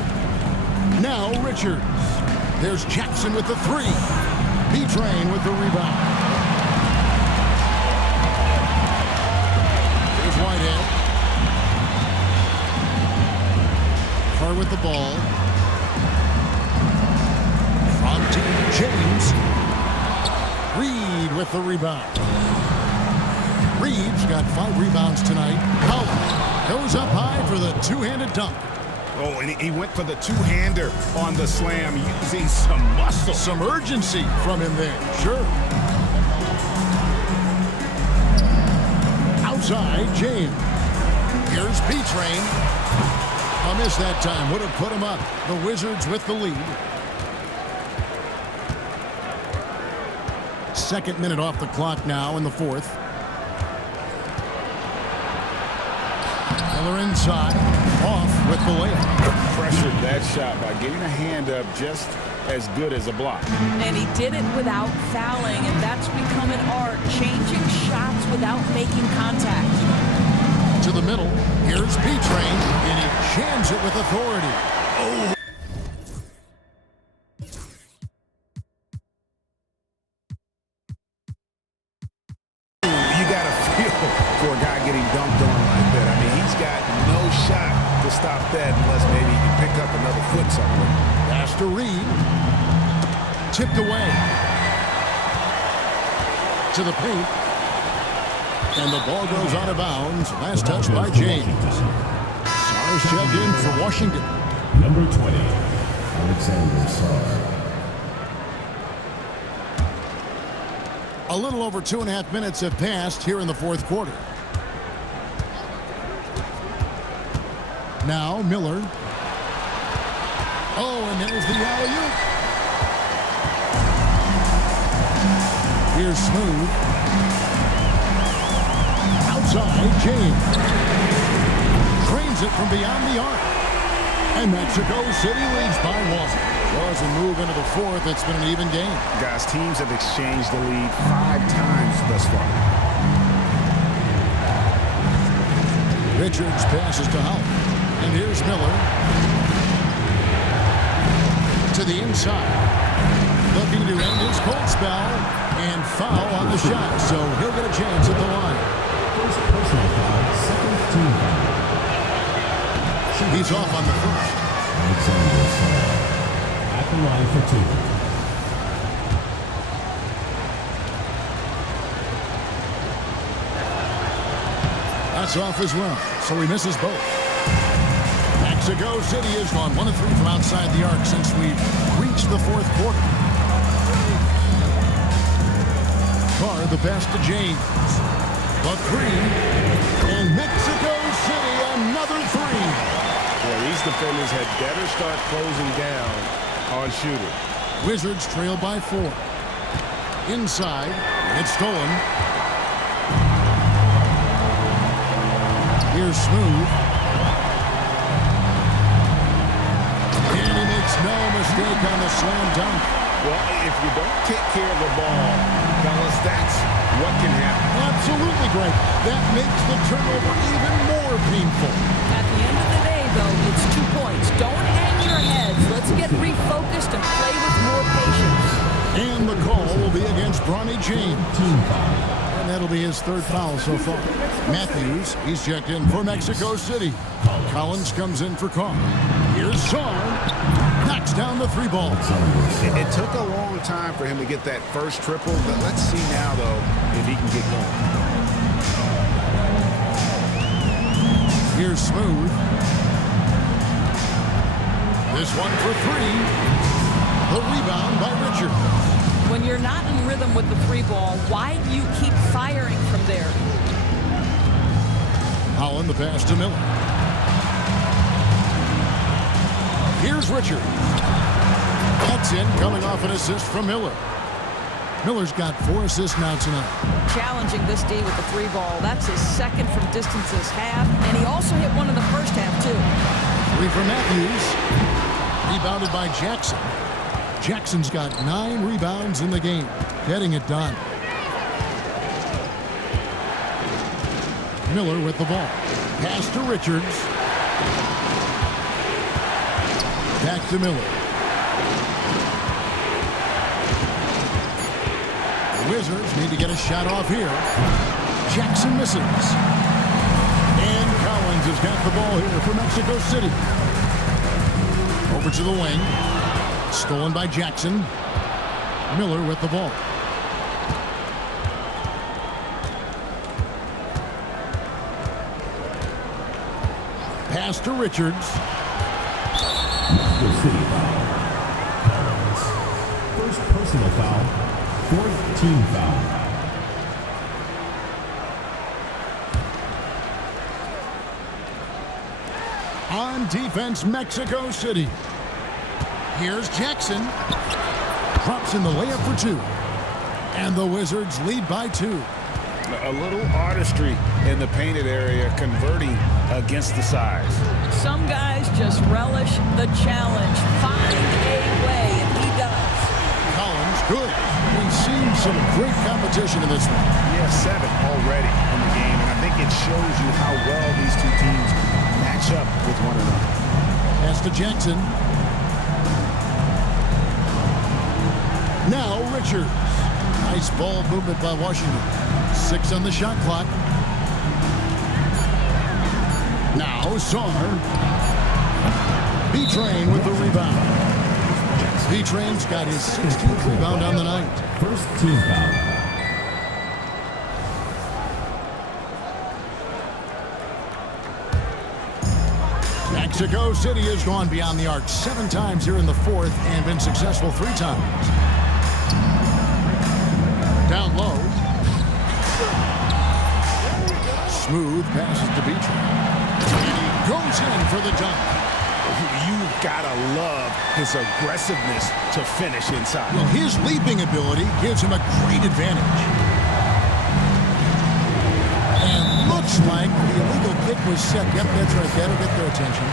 Now Richards. There's Jackson with the 3. B-Train with the rebound. Here's Whitehead. Carr with the ball. From team James. Reed with the rebound. Reed's got 5 rebounds tonight. Holland goes up high for the two-handed dunk. Oh, and he went for the two-hander on the slam, using some muscle. Some urgency from him there, sure. Outside, James. Here's B-Train. A miss that time. Would have put him up. The Wizards with the lead. Second minute off the clock now in the fourth. Miller inside. Off with the layup. Pressured that shot by getting a hand up just as good as a block. And he did it without fouling, and that's become an art, changing shots without making contact. To the middle. Here's B-Train, and he jams it with authority. Oh. You got to feel for a guy getting dunked on like that. I mean, he's got no shot to stop that unless maybe he can pick up another foot somewhere. Pass to Reed. Tipped away. To the paint. And the ball goes out of bounds. Last touch by James. Sarr's checked in for Washington. Number 20, Alexander Sarr. A little over 2.5 minutes have passed here in the fourth quarter. Now Miller. Oh, and there's the alley-oop. Here's Smooth. Outside, James. Trains it from beyond the arc. And Mexico City leads by 1. Well, as we move into the fourth, it's been an even game. Guys, teams have exchanged the lead 5 times thus far. Richards passes to Howell. And here's Miller. To the inside. Looking to end his cold spell. And foul on the shot. So he'll get a chance at the line. First personal foul, second team foul. He's off on the first. Alexander Sarr at the line for 2. That's off as well, so he misses both. Mexico City has gone 1 of 3 from outside the arc since we've reached the fourth quarter. Carr the pass to James. The 3. And Mexico City another 3. Well, these defenders had better start closing down on shooting. Wizards trail by 4. Inside, and it's stolen. Here's Smooth. And he makes no mistake on the slam dunk. Well, if you don't take care of the ball, fellas, that's what can happen. Absolutely great. That makes the turnover even more painful. At the end of the day, though, it's 2 points. Don't hang your heads. Let's get refocused and play with more patience. And the call will be against Bronny James. Team foul. And that'll be his 3rd foul so far. Matthews, he's checked in for Mexico City. Collins comes in for Carr. Here's Sarr. Knocks down the 3 ball. It took a long time for him to get that first triple, but let's see now, though, if he can get going. Here's Smooth. This one for 3. The rebound by Richards. When you're not in rhythm with the 3 ball, why do you keep firing from there? Holland the pass to Miller. Here's Richards. That's in, coming off an assist from Miller. Miller's got 4 assists now tonight. Challenging this D with the 3 ball. That's his 2nd from distance this half, and he also hit one in the first half, too. 3 for Matthews. Rebounded by Jackson. Jackson's got 9 rebounds in the game. Getting it done. Miller with the ball. Pass to Richards. Back to Miller. The Wizards need to get a shot off here. Jackson misses. And Collins has got the ball here for Mexico City. Over to the wing. Stolen by Jackson. Miller with the ball. Pass to Richards. The City foul. Collins. First personal foul. 4th team foul. On defense, Mexico City. Here's Jackson. Drops in the layup for two. And the Wizards lead by 2. A little artistry in the painted area, converting against the size. Some guys just relish the challenge. Find a way, and he does. Collins, good. We've seen some great competition in this one. Yeah, 7 already in the game, and I think it shows you how well these two teams match up with one another. Pass to Jackson. Now Richards. Nice ball movement by Washington. 6 on the shot clock. Now Saar. B-Train with the rebound. B-Train's got his 16th rebound on the night. First team foul. Mexico City has gone beyond the arc 7 times here in the 4th and been successful 3 times. Down low. Smooth passes to B-Train. And he goes in for the dunk. You've got to love his aggressiveness to finish inside. Well, his leaping ability gives him a great advantage. And looks like the illegal kick was set. Yep, that's right. That'll get their attention.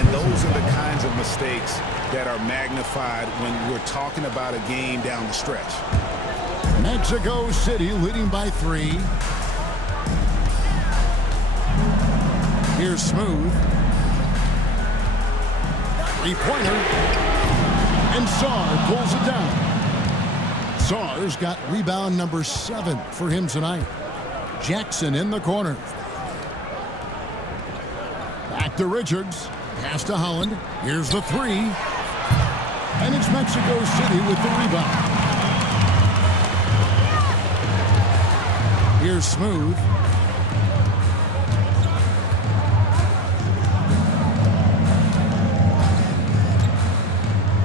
And those are the kinds of mistakes that are magnified when we're talking about a game down the stretch. Mexico City leading by 3. Here's Smooth. 3-pointer. And Saar pulls it down. Saar's got rebound number 7 for him tonight. Jackson in the corner. Back to Richards. Pass to Holland. Here's the 3. And it's Mexico City with the rebound. Here's Smooth.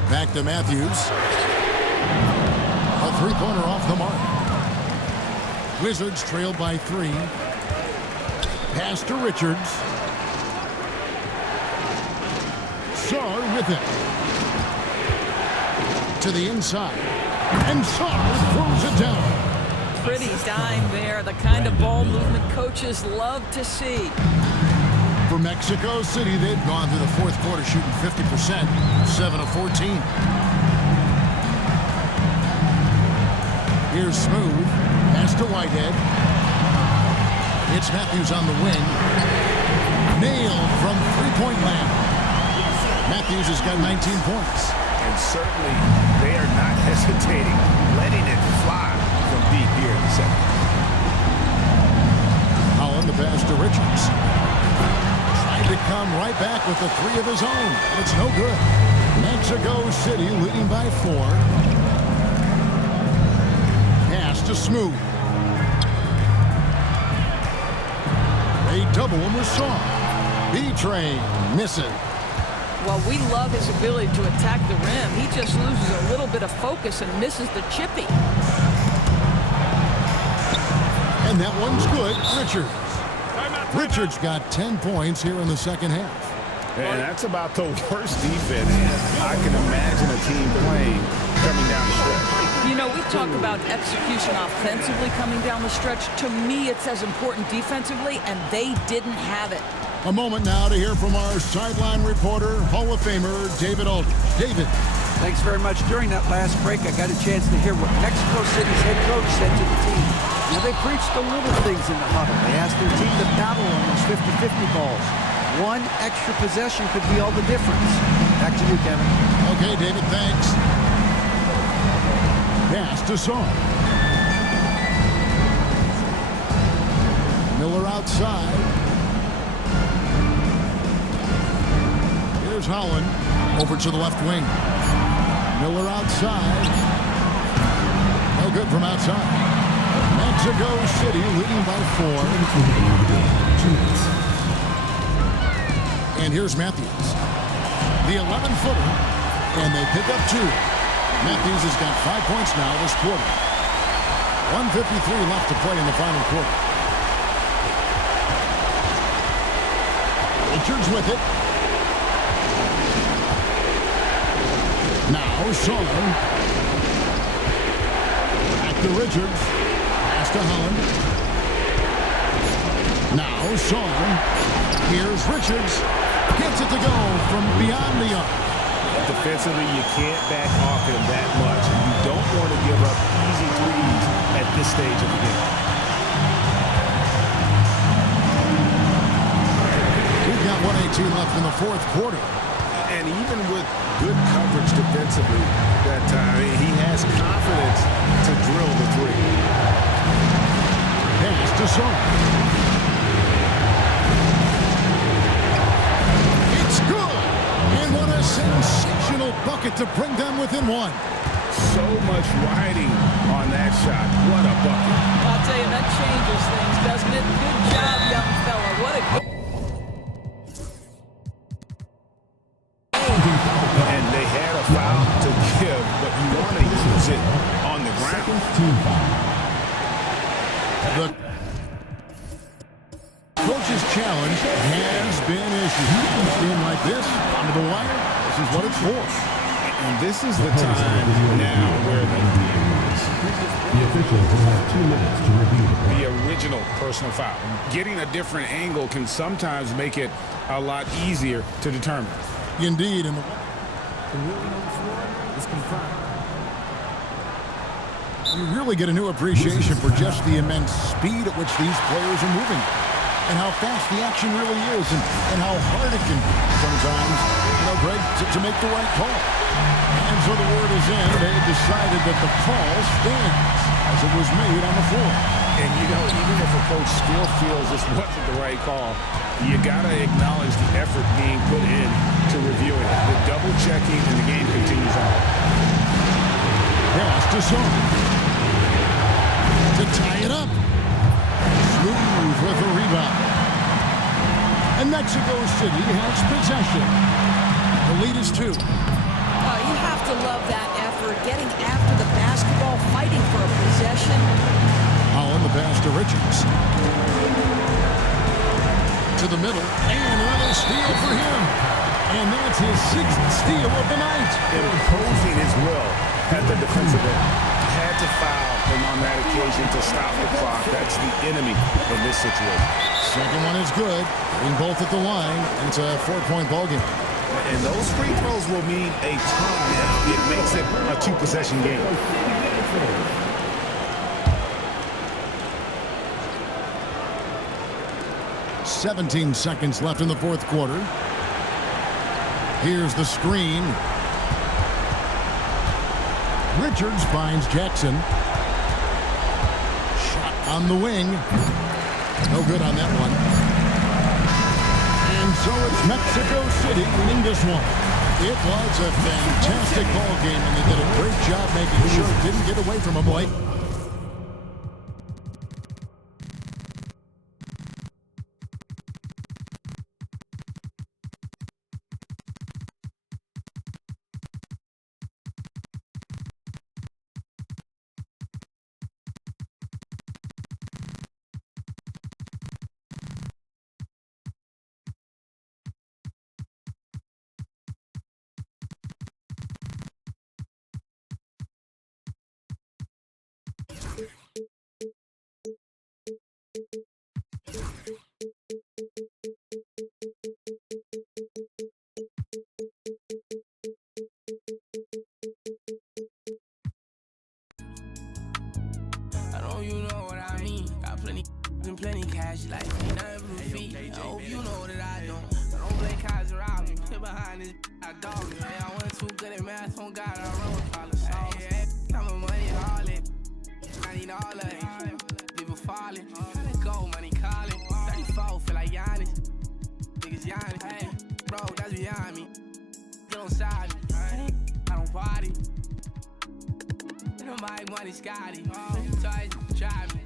Back to Matthews. A 3-pointer off the mark. Wizards trail by 3. Pass to Richards. Saar with it. To the inside. And Saar throws it down. Pretty dime there, the kind of ball movement coaches love to see. For Mexico City, they've gone through the 4th quarter shooting 50%, 7 of 14. Here's Smooth. Pass to Whitehead. It's Matthews on the wing. Nailed from 3-point land. Matthews has got 19 points. And certainly, they are not hesitating, letting it fly from deep here in the second. Holland, the pass to Richards. Trying to come right back with the 3 of his own. It's no good. Mexico City leading by 4. Pass to Smooth. They double him with Saar. B-Train misses. Well, we love his ability to attack the rim. He just loses a little bit of focus and misses the chippy. And that one's good. Richards got 10 points here in the second half. And that's about the worst defense I can imagine a team playing coming down the stretch. You know, we talk about execution offensively coming down the stretch. To me, it's as important defensively, and they didn't have it. A moment now to hear from our sideline reporter, Hall of Famer David Aldridge. David. Thanks very much. During that last break, I got a chance to hear what Mexico City's head coach said to the team. Now, they preached the little things in the huddle. They asked their team to battle on those 50-50 balls. One extra possession could be all the difference. Back to you, Kevin. Okay, David, thanks. Pass to Saar. Miller outside. Here's Holland over to the left wing. Miller outside. No good from outside. Mexico City leading by 4. And here's Matthews. The 11-footer. And they pick up 2. Matthews has got 5 points now this quarter. 1:53 left to play in the final quarter. Richards with it. Now Song. Back to Richards. Pass to Holland. Now Song. Here's Richards. Gets it to go from beyond the arc. Defensively, you can't back off him that much. You don't want to give up easy threes at this stage of the game. We've got 1:18 left in the fourth quarter. And even with good coverage defensively that time, he has confidence to drill the three. Pass to Song. It's good! And what a sensational bucket to bring them within one. So much riding on that shot. What a bucket. I'll tell you, that changes things, doesn't it? Good job, young fella. What a good... And they had a foul to give, but you want to use it on the ground. Team foul. The coach's challenge has been issued. In like this, onto the wire, this is what it's for. And this is the time now where The officials will have 2 minutes to review the original personal foul. Getting a different angle can sometimes make it a lot easier to determine. Indeed, and The ruling on the floor is confirmed. you really get a new appreciation for just the immense speed at which these players are moving. And how fast the action really is, and how hard it can sometimes, Greg, to make the right call. And so the word is in. They decided that the call stands as it was made on the floor. And, even if a coach still feels this wasn't the right call, you got to acknowledge the effort being put in to reviewing it. The double checking, and the game continues on. Pass to Song. To tie it up. Smooth with the rebound. And Mexico City has possession. The lead is 2. You have to love that effort, getting after the basketball, fighting for a possession. Holland, the pass to Richards. To the middle, and another steal for him. And that's his 6th steal of the night. Imposing his will at the defensive end. Had to foul him on that occasion to stop the clock. That's the enemy in this situation. Second one is good. Getting both at the line. It's a 4-point ball game. And those free throws will mean a ton now. It makes it a 2-possession game. "17 seconds left in the fourth quarter. Here's the screen. Richards finds Jackson. Shot on the wing. No good on that one. And so it's Mexico City winning this one. It was a fantastic ball game, and they did a great job making sure it didn't get away from them late. I know you know what I mean. Got plenty cash, like me, nothing blue feet. I hope you know that I don't. I don't play cards around me. Hit behind this, I dog me. I wasn't too good at math, on God, I run with all the songs. Time of money, all it. I need all of it. People falling. Go, money calling. 34, feel like Giannis. Niggas Giannis. Hey, bro, that's behind me. Get on side me. I don't party. Nobody money Scotty. Toys drive me.